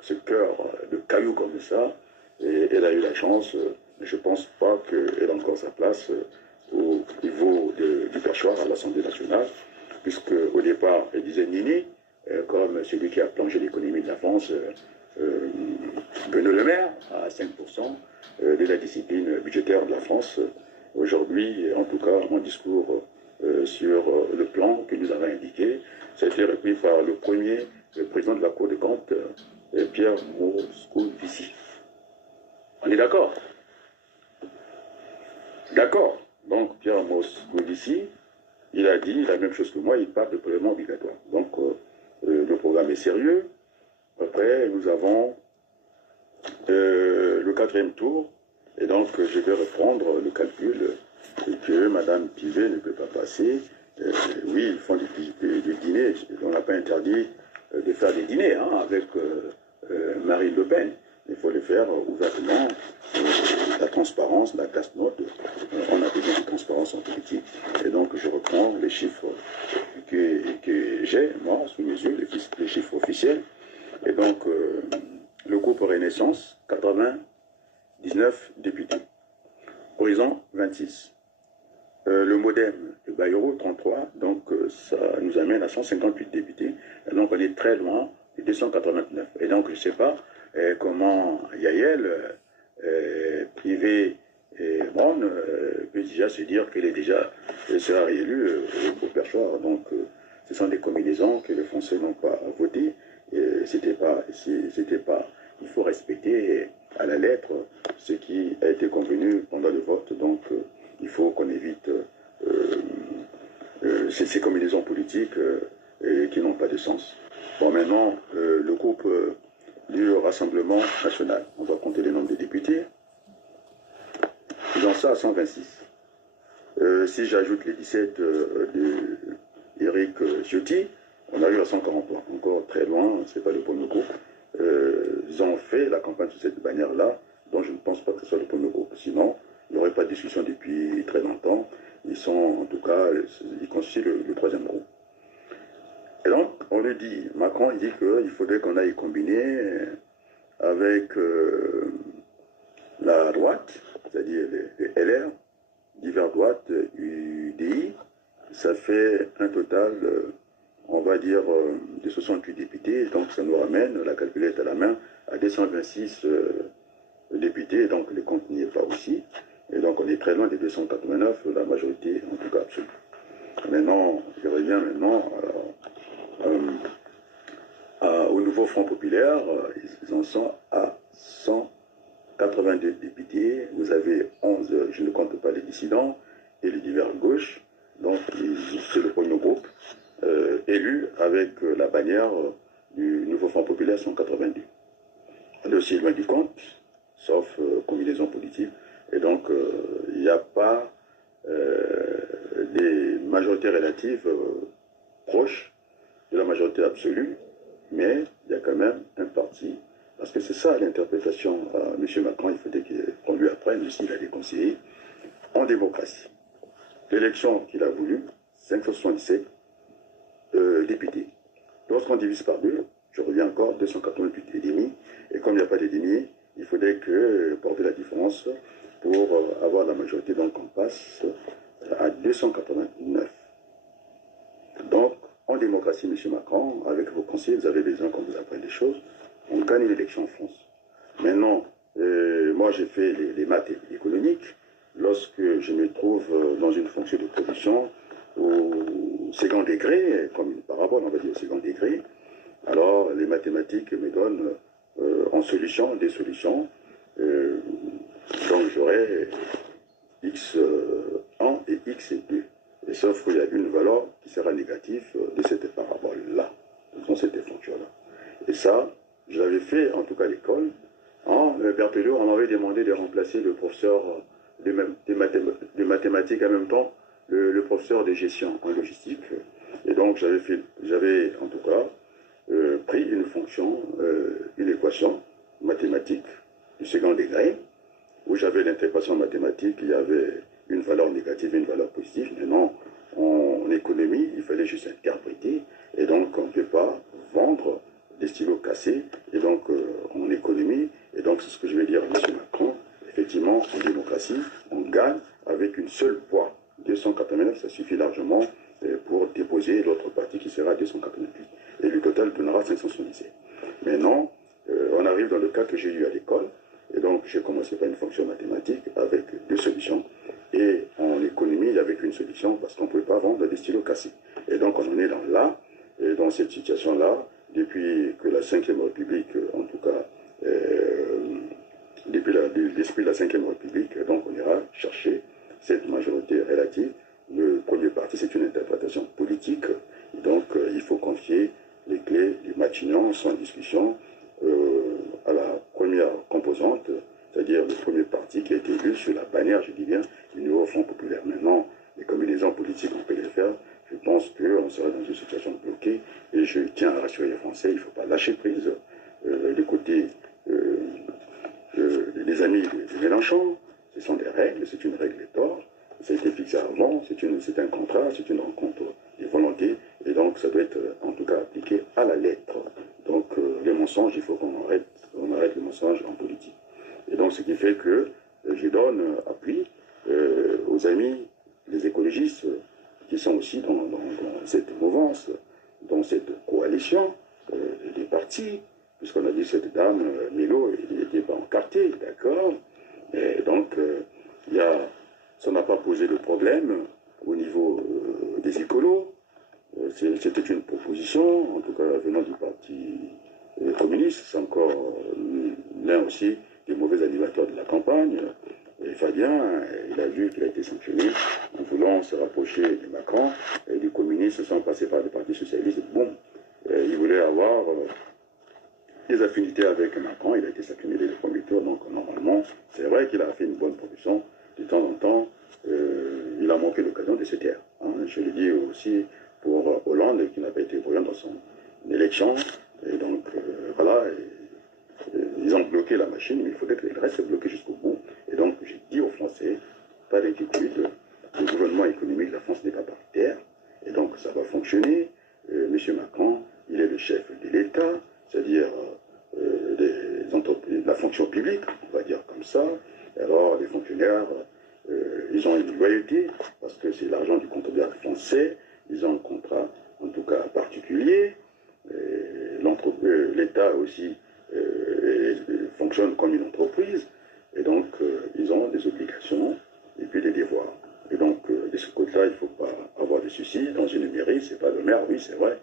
ce cœur de caillou comme ça, et elle a eu la chance, mais je ne pense pas qu'elle a encore sa place au niveau du perchoir à l'Assemblée nationale, puisque au départ, elle disait Nini, comme celui qui a plongé l'économie de la France, Bruno Le Maire, à 5% de la discipline budgétaire de la France. Aujourd'hui, en tout cas, mon discours sur le plan que nous avons indiqué, ça a été repris par le président de la Cour des comptes, Pierre Moscovici. On est d'accord? D'accord. Donc, Pierre Moscovici, il a dit la même chose que moi, il parle de prélèvement obligatoire. Donc, et sérieux. Après, nous avons le 4e tour, et donc je vais reprendre le calcul que Mme Pivet ne peut pas passer. Oui, ils font des dîners, on n'a pas interdit de faire des dîners hein, avec Marine Le Pen. Il faut le faire ouvertement. La transparence, la classe note, on a besoin de transparence en politique. Et donc je reprends les chiffres que j'ai, moi, sous mes yeux, les chiffres officiels. Et donc, le groupe Renaissance, 99 députés. Horizon, 26. Le Modem de Bayrou, 33. Donc, ça nous amène à 158 députés. Et donc, on est très loin de 289. Et donc, je ne sais pas comment Yael, Privé et Brown peut déjà se dire qu'elle est déjà sera réélue au perchoir. Donc, ce sont des combinaisons que les Français n'ont pas voté. C'était pas, il faut respecter à la lettre ce qui a été convenu pendant le vote. Donc, il faut qu'on évite ces combinaisons politiques qui n'ont pas de sens. Bon, maintenant, le groupe du Rassemblement national, on va compter le nombre de députés. Ils ont ça à 126. Si j'ajoute les 17 d'Éric Ciotti, on arrive à 143. Encore très loin, c'est pas le premier groupe. Ils ont fait la campagne sous cette bannière-là, dont je ne pense pas que ce soit le premier groupe. Sinon, il n'y aurait pas de discussion depuis très longtemps. Ils sont, en tout cas, ils constituent le 3e groupe. Et donc, on le dit, Macron, il dit qu'il faudrait qu'on aille combiner avec la droite, c'est-à-dire les LR, divers droites, UDI. Ça fait un total, on va dire, de 68 députés. Donc, ça nous ramène, la calculette à la main, à 226 députés. Donc, le compte n'y est pas aussi. Et donc, on est très loin des 289, la majorité, en tout cas, absolue. Maintenant, je reviens maintenant au nouveau Front populaire. Ils en sont à 182 députés. Vous avez 11, je ne compte pas les dissidents, et les divers gauches. Donc, c'est le premier groupe élu avec la bannière du nouveau Front populaire 182. On est aussi loin du compte, sauf combinaison politique. Et donc, il n'y a pas des majorités relatives proches de la majorité absolue, mais il y a quand même un parti, parce que c'est ça l'interprétation à M. Macron, il faudrait qu'on lui apprenne, s'il a des conseillers, en démocratie. L'élection qu'il a voulu, 577 députés. Lorsqu'on divise par 2, je reviens encore, 288 et demi, et comme il n'y a pas de demi, il faudrait porter la différence pour avoir la majorité, donc on passe à 289. Donc, en démocratie, M. Macron, avec vos conseillers, vous avez besoin qu'on vous apprenne des choses. On gagne l'élection en France. Maintenant, moi j'ai fait les maths économiques. Lorsque je me trouve dans une fonction de production au second degré, comme une parabole, on va dire au second degré, alors les mathématiques me donnent en solution des solutions. Donc j'aurai x1 et x2. Et sauf qu'il y a une valeur qui sera négative de cette parabole-là, dans cette fonction-là. Et ça, je l'avais fait, en tout cas à l'école. En Berthelot, on m'avait demandé de remplacer le professeur de mathématiques en même temps, le professeur de gestion en logistique. Et donc j'avais en tout cas pris une fonction, une équation mathématique du second degré, où j'avais l'interprétation mathématique, il y avait une valeur négative et une valeur positive. Maintenant, en économie, il fallait juste interpréter, et donc on ne peut pas vendre des stylos cassés, et donc en économie, et donc c'est ce que je vais dire à M. Macron, effectivement, en démocratie, on gagne avec une seule voix. 289, ça suffit largement pour déposer l'autre parti qui sera 288. Et le total donnera 577. Maintenant, on arrive dans le cas que j'ai eu à l'école, et donc j'ai commencé par une fonction mathématique avec 2 solutions. Et en économie, il y avait qu'une solution parce qu'on ne pouvait pas vendre des stylos cassés. Et donc on en est dans cette situation-là, depuis que la 5e République, en tout cas, depuis l'esprit de la 5e République, donc on ira chercher cette majorité relative. Le premier parti, c'est une interprétation politique. Donc il faut confier les clés du match maintenant sans discussion à la première composante, c'est-à-dire le premier parti qui a été élu sur la bannière, je dis bien, du nouveau Front populaire. Maintenant, les combinaisons politiques, on peut les faire. Je pense qu'on sera dans une situation bloquée et je tiens à rassurer les Français, il ne faut pas lâcher prise du côté des amis de Mélenchon. Ce sont des règles, c'est une règle d'or. Ça a été fixé avant, c'est un contrat, c'est une rencontre des volontés, et donc ça doit être en tout cas appliqué à la lettre. Donc les mensonges, il faut qu'on arrête les mensonges en politique. Et donc ce qui fait que je donne appui aux amis, les écologistes, qui sont aussi dans cette mouvance, dans cette coalition des partis, puisqu'on a dit cette dame, Milo, il n'était pas encarté, d'accord. Et donc ça n'a pas posé de problème au niveau des écolos. C'était une proposition, en tout cas venant du parti communiste. C'est encore l'un aussi des mauvais animateurs de la campagne. Et Fabien, il a vu qu'il a été sanctionné en voulant se rapprocher de Macron et du communiste sans passer par le parti socialiste. Bon, il voulait avoir des affinités avec Macron, il a été sanctionné dès le premier tour, donc normalement, c'est vrai qu'il a fait une bonne proposition. De temps en temps, il a manqué l'occasion de se taire. Hein. Je le dis aussi pour Hollande, qui n'a pas été brillant dans son élection. Et donc, voilà, ils ont bloqué la machine, mais il faudrait qu'il reste bloqué jusqu'au bout. Et donc, j'ai dit aux Français, pas d'inquiétude, le gouvernement économique de la France n'est pas paritaire, et donc ça va fonctionner. Monsieur Macron, il est le chef de l'État, c'est-à-dire la fonction publique, on va dire comme ça. Alors, les fonctionnaires, ils ont une loyauté, parce que c'est l'argent du contribuable français, ils ont un contrat, en tout cas particulier. L'État aussi fonctionne comme une entreprise, et donc ils ont des obligations et puis des devoirs. Et donc, de ce côté-là, il ne faut pas avoir de soucis. Dans une mairie, ce n'est pas le maire, oui, c'est vrai,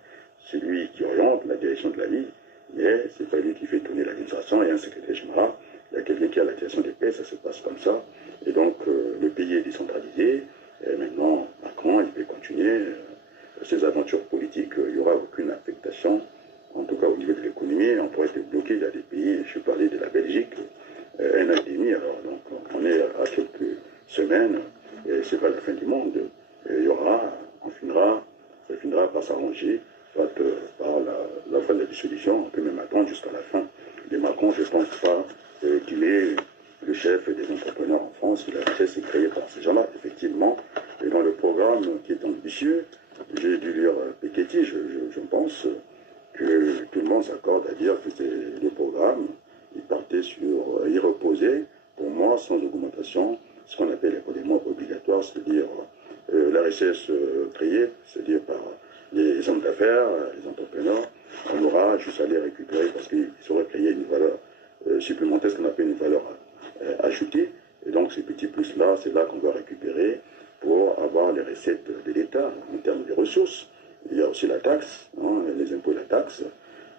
c'est lui qui oriente la direction de la ville, mais ce n'est pas lui qui fait tourner l'administration. Il y a un secrétaire général, il y a quelqu'un qui a la direction des paix, ça se passe comme ça. Et donc, le pays est décentralisé. Et maintenant, Macron, il peut continuer ses aventures politiques. Il n'y aura aucune affectation, en tout cas au niveau de l'économie. On pourrait être bloqué. Il y a des pays, je parlais de la Belgique, un an et demi. Alors, donc, on est à quelques semaines, et ce n'est pas la fin du monde. Et il y aura, ça finira par s'arranger, soit par la fin de la dissolution. On peut même attendre jusqu'à la fin de Macron. Je ne pense pas qu'il est le chef des entrepreneurs en France. Il a été créé par ces gens-là, effectivement. Et dans le programme qui est ambitieux, j'ai dû lire Piketty, je pense que tout le monde s'accorde à dire que c'est le programme. Il reposait, pour moi, sans augmentation, ce qu'on appelle les prélèvements obligatoires, c'est-à-dire la richesse créée, c'est-à-dire par les hommes d'affaires, les entrepreneurs, on aura juste à les récupérer parce qu'ils auraient créé une valeur supplémentaire, ce qu'on appelle une valeur ajoutée. Et donc ces petits plus-là, c'est là qu'on va récupérer pour avoir les recettes de l'État en termes de ressources. Il y a aussi la taxe, hein, les impôts et la taxe.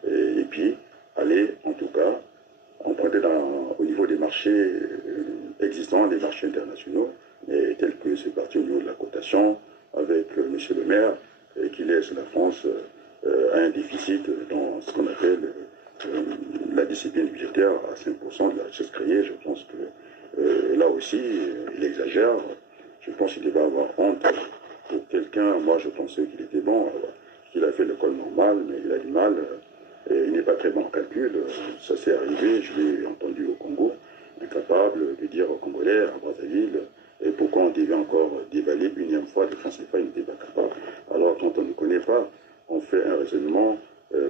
Et puis, aller, en tout cas, emprunter au niveau des marchés existants, des marchés internationaux, et tels que c'est parti au niveau de la cotation, avec M. le maire, qui laisse la France à un déficit dans ce qu'on appelle la discipline budgétaire à 5% de la richesse créée. Je pense que là aussi, il exagère. Je pense qu'il va avoir honte pour quelqu'un. Moi, je pensais qu'il était bon, qu'il a fait l'école normale, mais il a du mal. Et il n'est pas très bon en calcul. Ça s'est arrivé, je l'ai entendu au Congo, incapable de dire aux Congolais, à Brazzaville, et pourquoi on devait encore dévaler une énième fois les francs CFA, il n'était pas capable. Alors, quand on ne connaît pas, on fait un raisonnement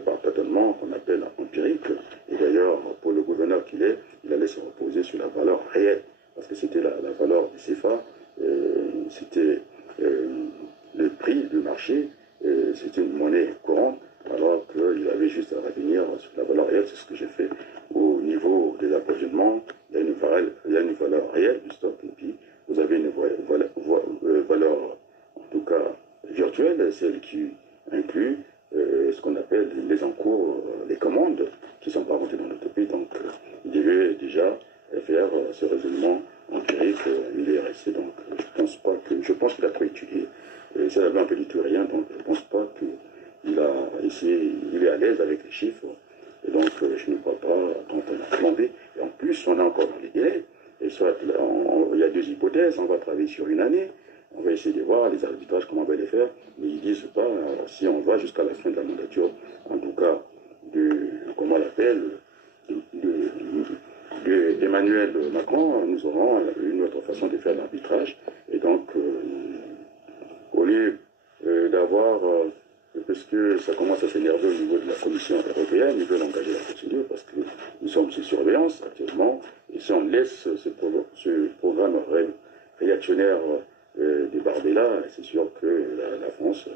par tâtonnement qu'on appelle empirique. Et d'ailleurs, pour le gouverneur qu'il est, il allait se reposer sur la valeur réelle, parce que c'était la valeur du CFA, c'était le prix du marché, c'était une monnaie courante, alors qu'il avait juste à revenir sur la valeur réelle. C'est ce que j'ai fait au niveau des approvisionnements. Il y a une valeur réelle du stock, et puis vous avez une valeur, en tout cas virtuelle, celle qui inclut ce qu'on appelle les encours, les commandes qui sont pas rentrées dans notre pays. Donc, il devait déjà faire ce raisonnement empirique. Il est resté, donc je pense qu'il a trop étudié. Ça avait un peu du tout rien, donc je ne pense pas qu'il a essayé, il est à l'aise avec les chiffres. Donc, je ne crois pas, quand on a plombé, et en plus, on est encore dans les délais, et soit, il y a deux hypothèses, on va travailler sur une année, on va essayer de voir les arbitrages, comment on va les faire, mais ils disent pas, si on va jusqu'à la fin de la mandature, en tout cas, comment on l'appelle, d'Emmanuel Macron, nous aurons une autre façon de faire l'arbitrage, et donc, au lieu d'avoir, parce que ça commence à s'énerver au niveau de la Commission européenne, ils veulent engager la procédure parce que nous sommes sous surveillance actuellement, et si on laisse ce programme réactionnaire de Bardella, c'est sûr que la France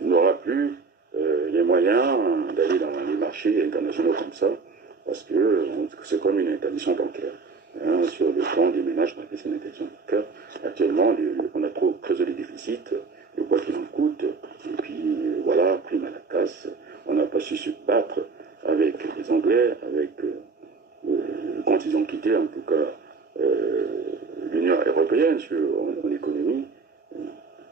n'aura plus les moyens d'aller dans les marchés internationaux comme ça, parce que c'est comme une interdiction bancaire. Hein, sur le plan des ménages, on appelle ça une interdiction bancaire. Actuellement, on a trop creusé les déficits, le quoi qu'il en coûte, et puis voilà, prime à la casse. On n'a pas su se battre avec les Anglais, avec quand ils ont quitté en tout cas l'Union européenne en économie.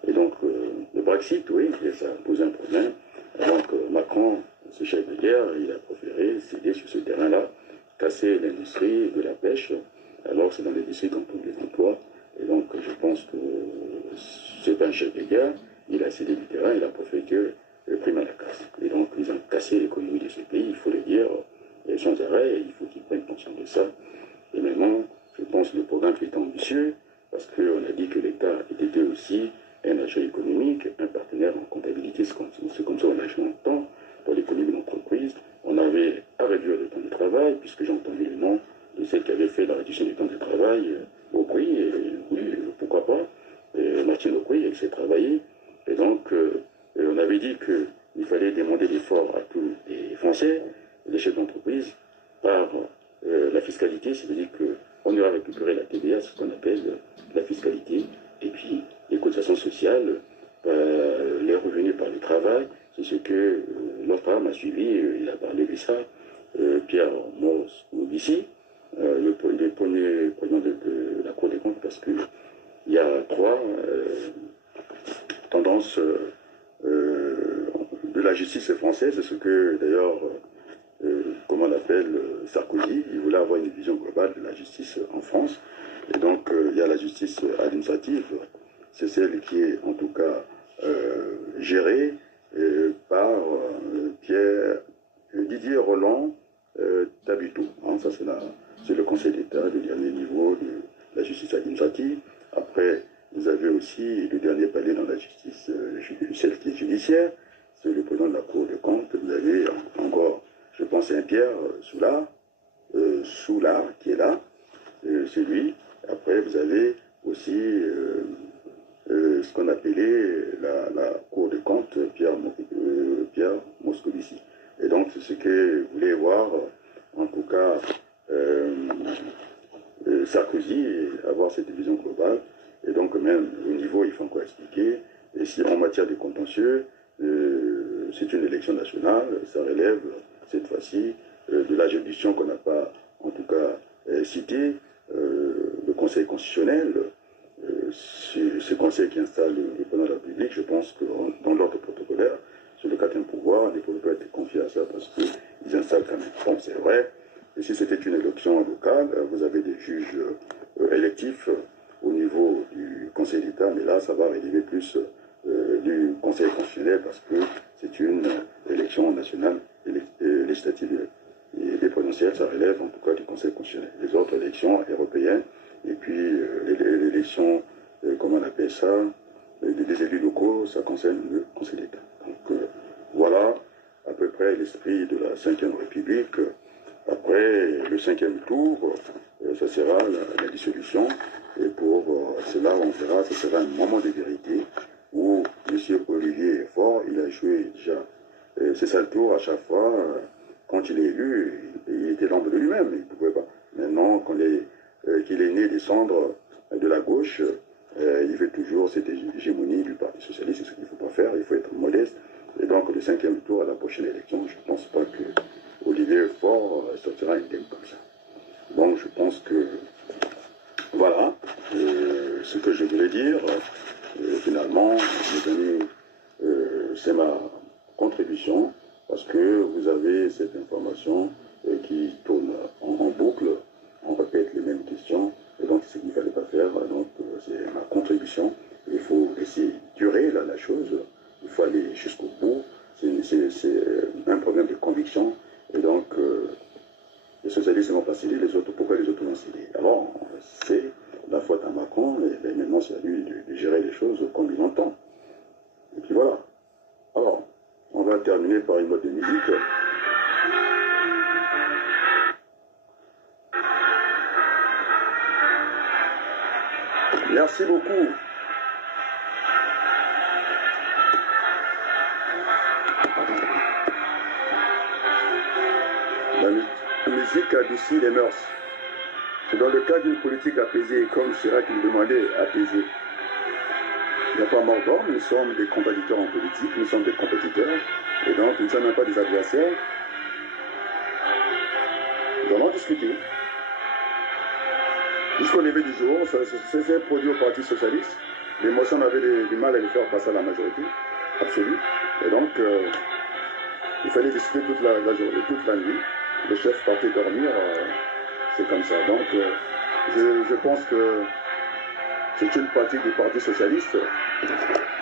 Et donc le Brexit, oui, ça a posé un problème. Donc Macron, ce chef de guerre, il a préféré céder sur ce terrain-là, casser l'industrie de la pêche, alors que c'est dans l'industrie qu'on trouve les emplois. Et donc je pense que c'est un chef de guerre, il a cédé du terrain, il a préféré que le prime à la casse. Et donc ils ont cassé l'économie de ce pays, il faut le dire, sans arrêt, il faut qu'ils prennent conscience de ça. Et maintenant, je pense que le programme est ambitieux, parce qu'on a dit que l'État était aussi un agent économique, un partenaire en comptabilité, c'est comme ça on a joué longtemps dans l'économie d'entreprise. On avait à réduire le temps de travail, puisque j'ai entendu le nom de celle qui avait fait la réduction du temps de travail, Aubry, et oui, pourquoi pas, Martine Aubry, elle s'est travaillée. Et donc, on avait dit qu'il fallait demander l'effort à tous les Français, les chefs d'entreprise, par la fiscalité, c'est-à-dire qu'on ira récupérer la TVA, c'est ce qu'on appelle la fiscalité, et puis les cotisations sociales, les revenus par le travail, c'est ce que notre femme a suivi, il a parlé de ça, Pierre Moscovici, le premier président de la Cour des comptes, parce qu'il y a trois tendances de la justice française, c'est ce que d'ailleurs, comment on appelle, Sarkozy, il voulait avoir une vision globale de la justice en France. Et donc, il y a la justice administrative, c'est celle qui est en tout cas gérée par Didier Roland Tabuteau. Hein, ça, c'est le Conseil d'État, le dernier niveau de la justice administrative. Après, vous avez aussi le dernier palier dans la justice, celle qui est judiciaire, c'est le président de la Cour des comptes. Vous avez encore, je pense, Saint-Pierre Soulard, qui est là, c'est lui. Après, vous avez aussi ce qu'on appelait la Cour des comptes, Pierre Moscovici. Et donc, c'est ce que vous voulez voir, en tout cas, Sarkozy, avoir cette vision globale. Et donc, même au niveau, il faut encore expliquer. Et si en matière de contentieux, c'est une élection nationale, ça relève cette fois-ci de la juridiction qu'on n'a pas, en tout cas, citée, le Conseil constitutionnel. Ce conseil qui installe le président de la République, je pense que dans l'ordre protocolaire, sur le quatrième pouvoir, ne pouvait pas être confié à ça parce qu'ils installent quand même. Bon, c'est vrai. Et si c'était une élection locale, vous avez des juges électifs au niveau du Conseil d'État, mais là, ça va relever plus du Conseil constitutionnel parce que c'est une élection nationale législative et présidentielle, ça relève en tout cas du Conseil constitutionnel. Les autres élections européennes, et puis l'élection, comment on appelle ça, des élus locaux, ça concerne le Conseil d'État. Donc voilà à peu près l'esprit de la Ve République. Après le 5e tour, ça sera la dissolution. Et pour cela, on verra, ce sera un moment de vérité où M. Olivier Faure, il a joué déjà. C'est ça le tour à chaque fois. Quand il est élu, il était l'ombre de lui-même, il ne pouvait pas. Maintenant, qu'il est né des cendres de la gauche, il veut toujours cette hégémonie du Parti Socialiste, c'est ce qu'il ne faut pas faire, il faut être modeste. Et donc, le 5e tour à la prochaine élection, je ne pense pas que Olivier Faure sortira indemne comme ça. Donc, je pense que, voilà, ce que je voulais dire, finalement, c'est ma contribution parce que vous avez cette information qui tourne en boucle, on répète les mêmes questions, et donc c'est ce qu'il ne fallait pas faire, donc c'est ma contribution. Il faut laisser durer la chose, il faut aller jusqu'au bout, c'est un problème de conviction, et donc les socialistes n'ont pas cédé, les autres, pourquoi les autres l'ont cédé? Alors, c'est la faute à Macron, et maintenant c'est à lui de gérer les choses comme il entend. Et puis voilà. Alors, on va terminer par une note de musique. Merci beaucoup. La musique adoucit les mœurs. C'est dans le cas d'une politique apaisée, comme Chirac nous demandait apaisée. Il n'y a pas mort d'homme, nous sommes des compétiteurs en politique, nous sommes des compétiteurs, et donc nous ne sommes même pas des adversaires. Nous allons discuter. Jusqu'au lever du jour, ça s'est produit au Parti Socialiste. L'émotion avait du mal à les faire passer à la majorité absolue. Et donc, il fallait discuter toute la journée, toute la nuit. Le chef partait dormir, c'est comme ça. Donc, je pense que c'est une partie du Parti Socialiste.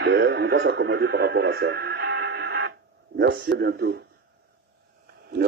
Mais on va s'accommoder par rapport à ça. Merci, à bientôt. Merci.